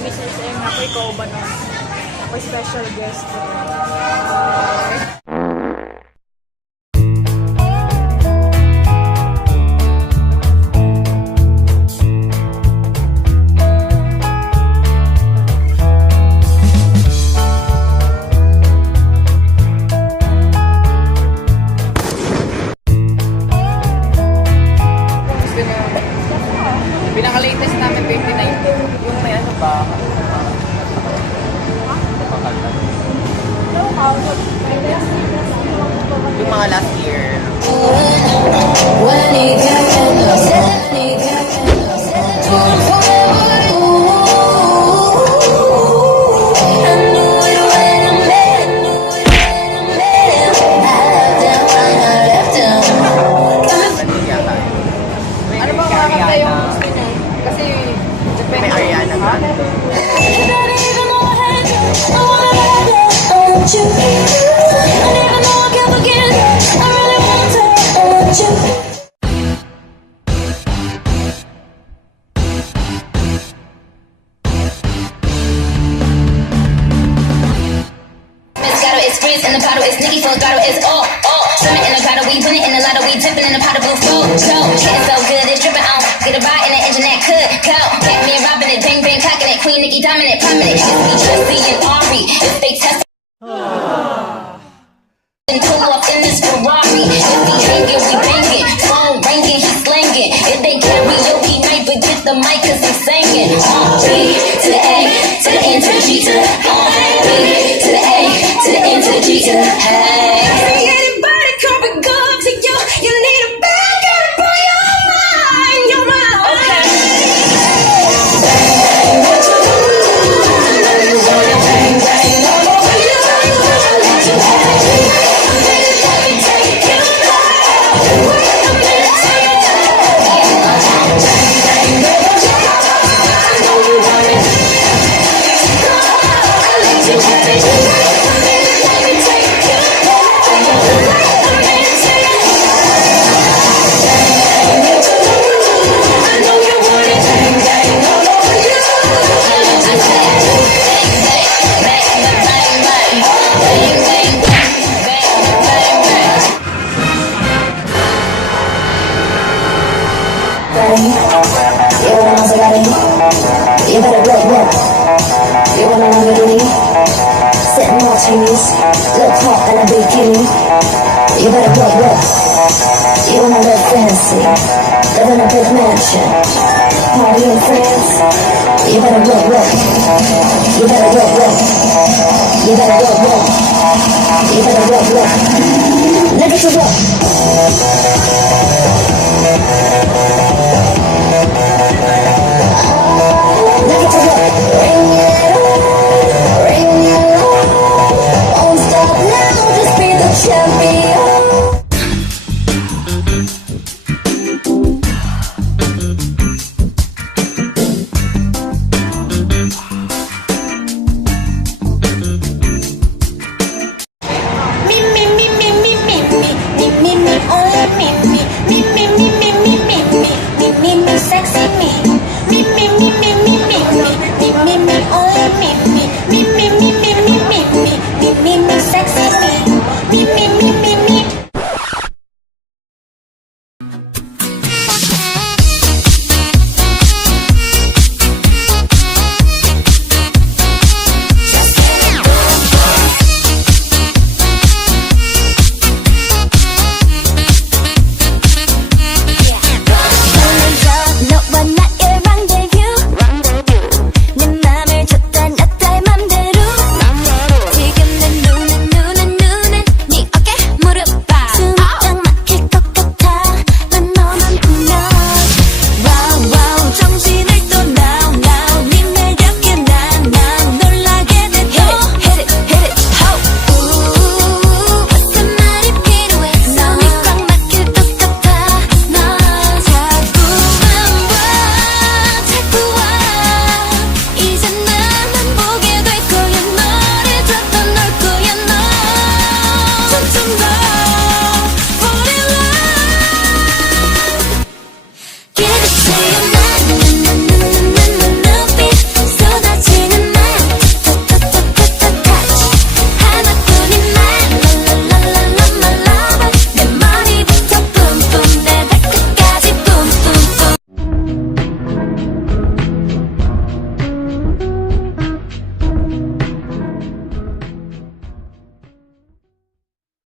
Mrs. M na po ikaw ba no? Ako special guest. Pinaka-latest namin 2019. Yung may ano ba? Yung mga last year. Ano ba mga kanta yung gusto niyo? Kasi depende. May Ariana Grande. It's Frizz in the bottle, it's Nicki full throttle, it's all. Swimming in the grotto, we winning in the lotto, we dipping in the pot of blue flow. Getting so good, it's dripping on. Get a ride in the engine that could go. Batman robbing it, bang bang cocking it, Queen Nicki dominant, prominent. It's me, Tracy and Ari, if they test. And pull up in this Ferrari. If he hanging, we banging. Phone ringing, he slanging. It ain't karaoke night, but get the mic 'cause I'm singing. B to the A, to the N to the G to the B to the A, to the N to the G to the hey. Anybody come and go to you? You need a bag and put your mind, your mind. Okay. What you do? I know you wanna bang bang all over you. I let you have it. Let me take you there. I'm gonna take you there. Bang bang all over you. I know you want it. I let you have it. Let me take you there. I'm gonna take you there. I know you want it. Bang bang all over you. I let you have it. Bang bang bang bang bang bang bang bang bang. You want a Maserati? You better work. You want a Lamborghini? Sitting martinis, look hot in a bikini. You better work. You wanna live fancy, live in a big mansion, party in France. You better work. You better work. You better work. You better work. Look at your work.